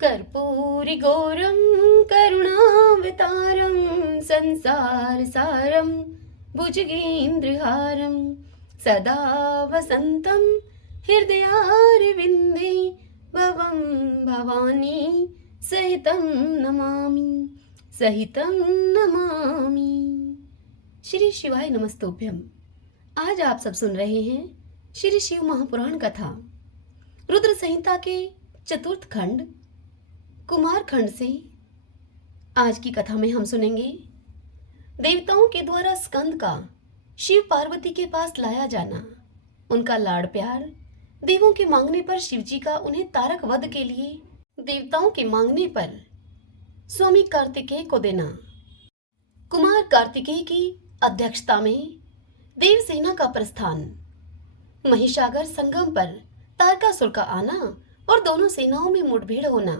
कर्पूरिगौरं करुणावतारं संसारसारं भुजगेन्द्रहारं सदा वसन्तं हृदयारविन्दे भवं भवानी सहितं नमामि। श्री शिवाय नमस्तोभ्यम। आज आप सब सुन रहे हैं श्री शिव महापुराण कथा रुद्र संहिता के चतुर्थ खंड कुमार खंड से। आज की कथा में हम सुनेंगे देवताओं के द्वारा स्कंद का शिव पार्वती के पास लाया जाना, उनका लाड़ प्यार, देवों के मांगने पर शिवजी का उन्हें तारक वध के लिए देवताओं के मांगने पर स्वामी कार्तिकेय को देना, कुमार कार्तिकेय की अध्यक्षता में देवसेना का प्रस्थान, महिषागर संगम पर तारकासुर का आना और दोनों सेनाओं में मुठभेड़ होना,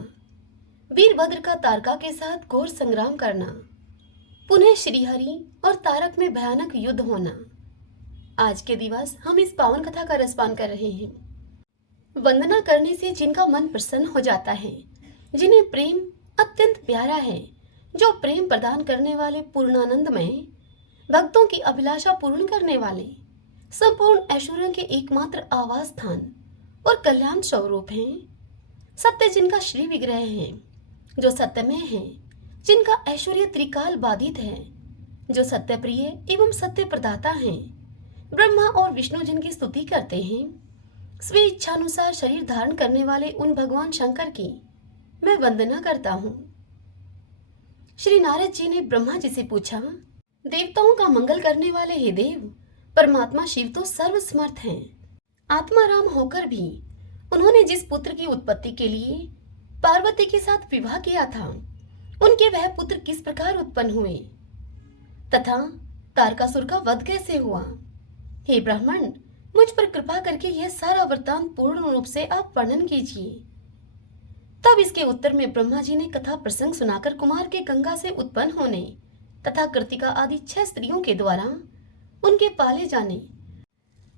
वीरभद्र का तारका के साथ घोर संग्राम करना, पुनः श्रीहरि और तारक में भयानक युद्ध होना। आज के दिवस हम इस पावन कथा का रसपान कर रहे हैं। वंदना करने से जिनका मन प्रसन्न हो जाता है, जिन्हें प्रेम अत्यंत प्यारा है, जो प्रेम प्रदान करने वाले पूर्णानंदमय, भक्तों की अभिलाषा पूर्ण करने वाले, संपूर्ण ऐश्वर्यों के एकमात्र आवास स्थान और कल्याण स्वरूप हैं, सत्य जिनका श्री विग्रह है, जो सत्यमय है, जिनका ऐश्वर्य त्रिकाल बाधित है, जो सत्य प्रिय एवं सत्य प्रदाता हैं, ब्रह्मा और विष्णु जिनकी स्तुति करते हैं, स्वे इच्छानुसार शरीर धारण करने वाले उन भगवान शंकर की मैं वंदना करता हूँ। श्री नारद जी ने ब्रह्मा जी से पूछा, देवताओं का मंगल करने वाले हे देव, परमात्मा शिव तो सर्वसमर्थ हैं। आत्मा राम होकर भी उन्होंने जिस पुत्र की उत्पत्ति के लिए पार्वती के साथ विवाह किया था, उनके वह पुत्र किस प्रकार उत्पन्न हुए तथा तारकासुर का वध कैसे हुआ? हे ब्राह्मण, मुझ पर कृपा करके यह सारा वृत्तांत पूर्ण रूप से आप वर्णन कीजिए। तब इसके उत्तर में ब्रह्मा जी ने कथा प्रसंग सुनाकर कुमार के गंगा से उत्पन्न होने तथा कृतिका आदि 6 स्त्रियों के द्वारा उनके पाले जाने,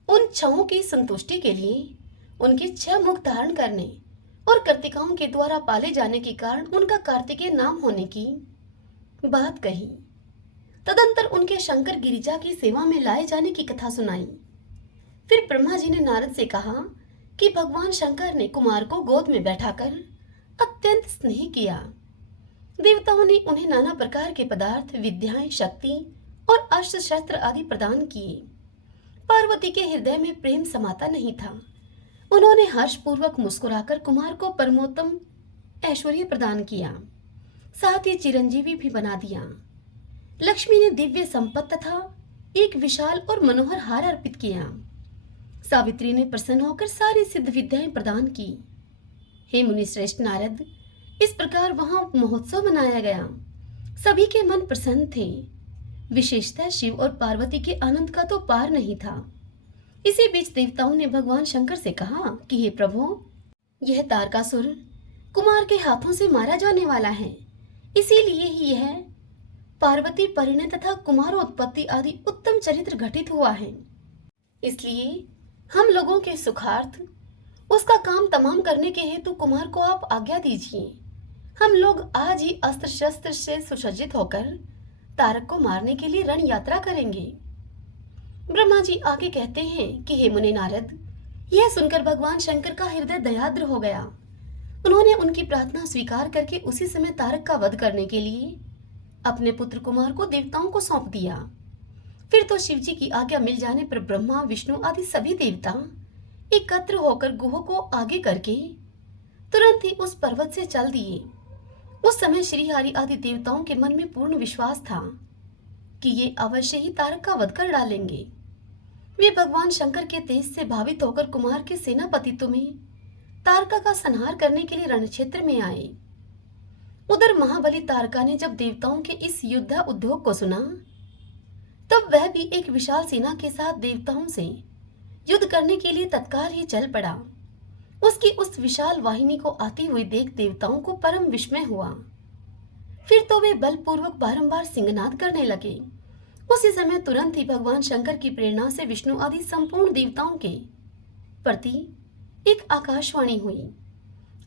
उन 6 की संतुष्टि के लिए उनके 6 मुख धारण करने और कर्तिकाओं के द्वारा पाले जाने के कारण उनका कार्तिकेय नाम होने की बात कही। तदंतर उनके शंकर गिरिजा की सेवा में लाए जाने की कथा सुनाई। फिर ब्रह्मा जी ने नारद से कहा कि भगवान शंकर ने कुमार को गोद में बैठाकर अत्यंत स्नेह किया। देवताओं ने उन्हें नाना प्रकार के पदार्थ, विद्याएं, शक्ति और अस्त्र शस्त्र आदि प्रदान किए। पार्वती के हृदय में प्रेम समाता नहीं था। उन्होंने हर्षपूर्वक मुस्कुराकर कुमार को परमोत्तम ऐश्वर्य प्रदान किया, साथ ही चिरंजीवी भी बना दिया। लक्ष्मी ने दिव्य संपत्ति तथा एक विशाल और मनोहर हार अर्पित किया। सावित्री ने प्रसन्न होकर सारी सिद्ध विद्याएं प्रदान की। हे मुनि श्रेष्ठ नारद, इस प्रकार वहां महोत्सव मनाया गया। सभी के मन प्रसन्न थे। विशेषतः शिव और पार्वती के आनंद का तो पार नहीं था। इसी बीच देवताओं ने भगवान शंकर से कहा कि हे प्रभु, यह तारकासुर कुमार के हाथों से मारा जाने वाला है, इसीलिए ही यह पार्वती परिणय तथा कुमारोत्पत्ति आदि उत्तम चरित्र घटित हुआ है। इसलिए हम लोगों के सुखार्थ उसका काम तमाम करने के हेतु कुमार को आप आज्ञा दीजिए। हम लोग आज ही अस्त्र शस्त्र से सुसज्जित होकर तारक को मारने के लिए रण यात्रा करेंगे। ब्रह्मा जी आगे कहते हैं कि हे मुनि नारद, यह सुनकर भगवान शंकर का हृदय दयाद्र हो गया। उन्होंने उनकी प्रार्थना स्वीकार करके उसी समय तारक का वध करने के लिए अपने पुत्र कुमार को देवताओं को सौंप दिया। फिर तो शिवजी की आज्ञा मिल जाने पर ब्रह्मा, विष्णु आदि सभी देवता एकत्र होकर गुह को आगे करके तुरंत ही उस पर्वत से चल दिए। उस समय श्रीहरि आदि देवताओं के मन में पूर्ण विश्वास था कि ये अवश्य ही तारक का वध कर डालेंगे। वे भगवान शंकर के तेज से भावित होकर कुमार के सेनापतित्व में तारका का संहार करने के लिए रणक्षेत्र में आए। उधर महाबली तारका ने जब देवताओं के इस युद्ध उद्योग को सुना, तब वह भी एक विशाल सेना के साथ देवताओं से युद्ध करने के लिए तत्काल ही चल पड़ा। उसकी उस विशाल वाहिनी को आती हुई देख देवताओं को परम विस्मय हुआ। फिर तो वे बलपूर्वक बारंबार सिंहनाद करने लगे। उसी समय तुरंत ही भगवान शंकर की प्रेरणा से विष्णु आदि संपूर्ण देवताओं के प्रति एक आकाशवाणी हुई।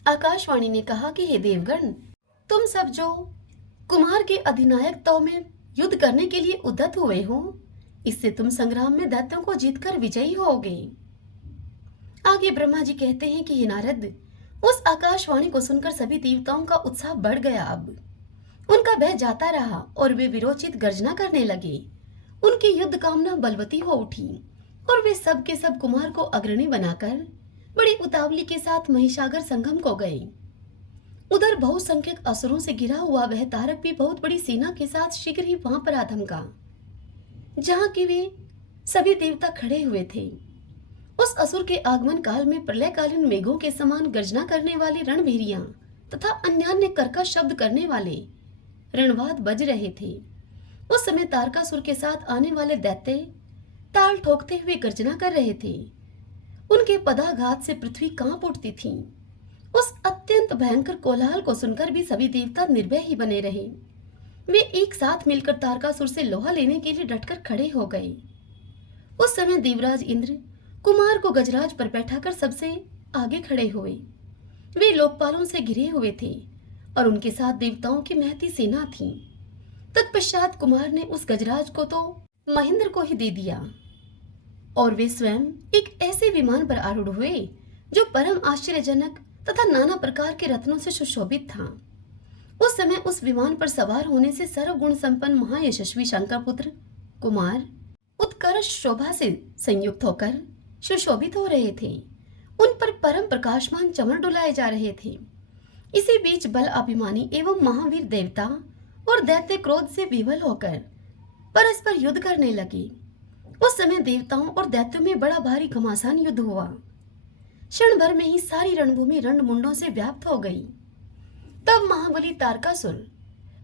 आकाशवाणी ने कहा कि हे देवगण, तुम सब जो कुमार के अधिनायकत्व में युद्ध करने के लिए उद्यत हुए हो, इससे तुम संग्राम में दैत्यों को जीतकर विजयी होगे। आगे ब्रह्मा जी कहते हैं कि हे नारद, उस आकाशवाणी को सुनकर सभी देवताओं का उत्साह बढ़ गया। अब उनका भय जाता रहा और वे विरोचित गर्जना करने लगे। उनकी युद्ध कामना बलवती हो उठी और वे सब के सब कुमार को अग्रणी बनाकर बड़ी उतावली के साथ महिषागर संगम को गए। उधर बहुसंख्यक असुरों से घिरा हुआ वह तारक भी बहुत बड़ी सेना के साथ शीघ्र ही वहां पर आधमका, जहां कि वे सभी देवता खड़े हुए थे। उस असुर के आगमन काल में प्रलयकालीन मेघों के समान गर्जना करने वाली रणभेरियां तथा अन्यान्य कर्कश शब्द करने वाले रणवाद बज रहे थे। उस समय तारकासुर के साथ आने वाले दैत्य ताल ठोकते हुए गर्जना कर रहे थे। उनके पदाघात से पृथ्वी कांप उठती थी। उस अत्यंत भयंकर कोलाहल को सुनकर भी सभी देवता निर्भय ही बने रहे। वे एक साथ मिलकर तारकासुर से लोहा लेने के लिए डटकर खड़े हो गए। उस समय देवराज इंद्र कुमार को गजराज पर बैठाकर सबसे आगे खड़े हुए। वे लोकपालों से घिरे हुए थे और उनके साथ देवताओं की महती सेना थी। तत्पश्चात कुमार ने उस गजराज को तो महेंद्र को ही दे दिया और वे स्वयं एक ऐसे विमान पर आरूढ़ हुए जो परम आश्चर्यजनक तथा नाना प्रकार के रत्नों से सुशोभित था। उस समय उस विमान पर सवार होने से सर्वगुण संपन्न महायशस्वी शंकर पुत्र कुमार उत्कर्ष शोभा से संयुक्त होकर सुशोभित हो रहे थे। उन पर परम प्रकाशमान चमर डुलाए जा रहे थे। इसी बीच बल अभिमानी एवं महावीर देवता और दैत्य क्रोध से विवल होकर परस्पर युद्ध करने लगे। उस समय देवताओं और दैत्यों में बड़ा भारी घमासान युद्ध हुआ। क्षण भर में ही सारी रणभूमि रणमुंडों से व्याप्त हो गई। तब महाबली तारकासुर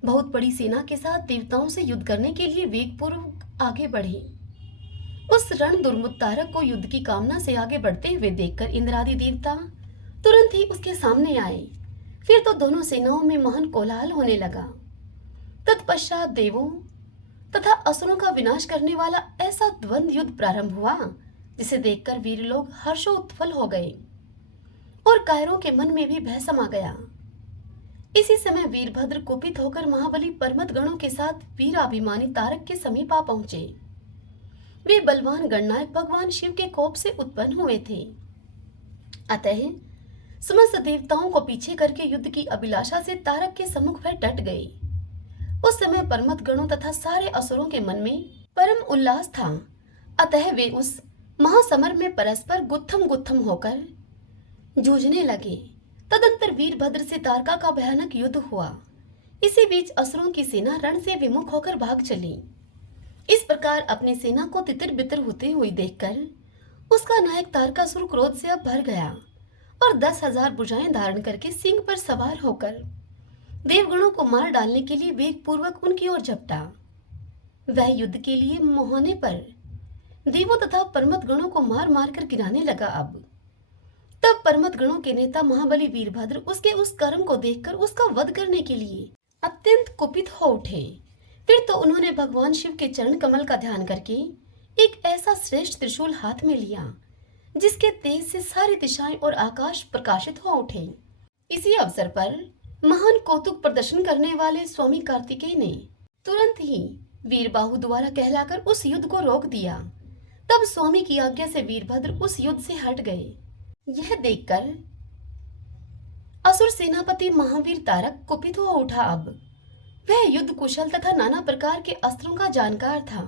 बहुत बड़ी सेना के साथ देवताओं से युद्ध करने के लिए वेगपूर्वक आगे बढ़े। उस रण दुर्मुत तारक को युद्ध की कामना से आगे बढ़ते हुए देखकर इंद्रादि देवता तुरंत ही उसके सामने आए। फिर तो दोनों सेनाओं में महान कोलाहल होने लगा। तत्पश्चात देवों तथा असुरों का विनाश करने वाला ऐसा द्वंद्व युद्ध प्रारंभ हुआ जिसे देखकर वीर लोग हर्षोत्फल हो गए और कायरों के मन में भी भय समा गया। इसी समय वीरभद्र कुपित होकर महाबली पर्वत गणों के साथ वीराभिमानी तारक के समीप आ पहुंचे। वे बलवान गणनायक भगवान शिव के कोप से उत्पन्न हुए थे। अतः समस्त देवताओं को पीछे करके युद्ध की अभिलाषा से तारक के सम्मुख वह डट गए। उस समय परमत गणों तथा सारे असुरों के मन में परम उल्लास था। अतः वे उस महासमर में परस्पर गुत्थम गुत्थम होकर जूझने लगे। तदंतर वीरभद्र से तारका का भयानक युद्ध हुआ। इसी बीच असुरों की सेना रण से विमुख होकर भाग चली। इस प्रकार अपनी सेना को तितर बितर होते हुए देखकर उसका नायक तारकासुर क्रोध से अब भर गया और 10,000 भुजाएं धारण करके सिंह पर सवार होकर देवगणों को मार डालने के लिए वेग पूर्वक उनकी ओर झपटा। वह युद्ध के लिए मुहाने पर देवों तथा परमत गणों को मार मार कर गिराने लगा। अब तब परमत गणों के नेता महाबली वीरभद्र उसके उस कर्म को देखकर उसका वध करने के लिए अत्यंत कुपित हो उठे। फिर तो उन्होंने भगवान शिव के चरण कमल का ध्यान करके एक ऐसा श्रेष्ठ त्रिशूल हाथ में लिया जिसके तेज से सारी दिशाएं और आकाश प्रकाशित हो उठे। इसी अवसर पर महान कौतुक प्रदर्शन करने वाले स्वामी कार्तिकेय ने तुरंत ही वीरबाहु द्वारा कहलाकर उस युद्ध को रोक दिया। तब स्वामी की आज्ञा से वीरभद्र उस युद्ध से हट गए। यह देखकर असुर सेनापति महावीर तारक कुपित हो उठा। अब वह युद्ध कुशल तथा नाना प्रकार के अस्त्रों का जानकार था।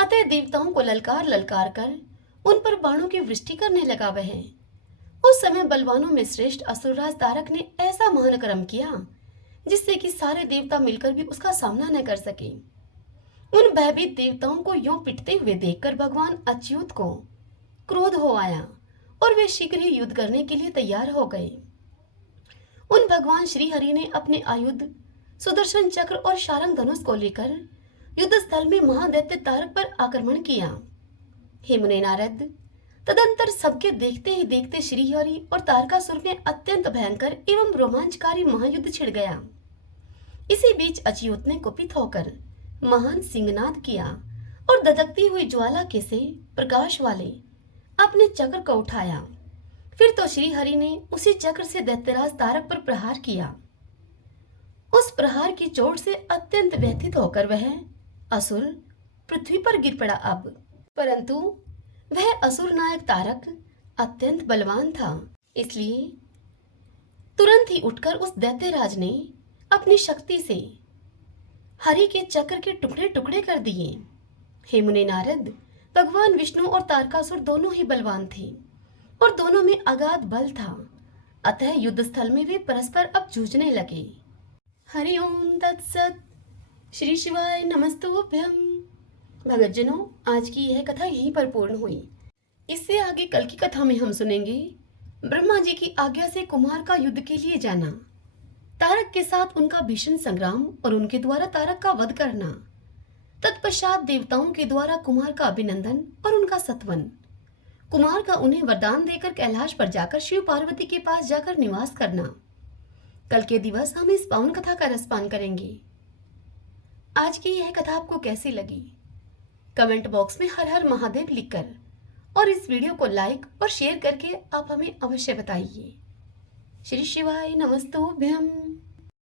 अतः देवताओं को ललकार ललकार कर उन पर बाणों की वृष्टि करने लगा। वह उस समय बलवानों में श्रेष्ठ असुरराज तारक ने ऐसा महान कर्म किया जिससे कि सारे देवता मिलकर भी उसका सामना न कर सके। उन भयभीत देवताओं को यों पिटते हुए देखकर भगवान अच्युत को क्रोध हो आया और वे शीघ्र ही युद्ध करने के लिए तैयार हो गए। उन भगवान श्री हरि ने अपने आयुध सुदर्शन चक्र और शारंग धनुष को लेकर युद्ध स्थल में महादैत्य तारक पर आक्रमण किया। हे मुने नारद, तदंतर सबके देखते ही देखते श्रीहरि और तारकासुर में अत्यंत भयंकर एवं रोमांचकारी महायुद्ध छिड़ गया। इसी बीच अच्युत ने कुपित होकर महान सिंहनाद किया और दधकती हुई ज्वाला के से प्रकाश वाले अपने चक्र को उठाया। फिर तो श्री हरि ने उसी चक्र से दैत्यराज तारक पर प्रहार किया। उस प्रहार की चोट से अत्यंत व्यथित होकर वह असुर पृथ्वी पर गिर पड़ा। अब परंतु वह असुर नायक तारक अत्यंत बलवान था, इसलिए तुरंत ही उठकर उस दैत्यराज ने अपनी शक्ति से हरि के चक्र के टुकड़े टुकड़े कर दिए। हे मुनि नारद, भगवान विष्णु और तारकासुर दोनों ही बलवान थे और दोनों में अगाध बल था, अतः युद्ध स्थल में वे परस्पर अब जूझने लगे। हरि ओम तत्सत। श्री शिवाय नमस्तुभ्यम। भगतजनों, आज की यह कथा यहीं पर पूर्ण हुई। इससे आगे कल की कथा में हम सुनेंगे ब्रह्मा जी की आज्ञा से कुमार का युद्ध के लिए जाना, तारक के साथ उनका भीषण संग्राम और उनके द्वारा तारक का वध करना, तत्पश्चात देवताओं के द्वारा कुमार का अभिनंदन और उनका सत्वन, कुमार का उन्हें वरदान देकर कैलाश पर जाकर शिव पार्वती के पास जाकर निवास करना। कल के दिवस हम इस पावन कथा का रसपान करेंगे। आज की यह कथा आपको कैसी लगी? कमेंट बॉक्स में हर हर महादेव लिखकर और इस वीडियो को लाइक और शेयर करके आप हमें अवश्य बताइए। श्री शिवाय नमस्तुभ्यम।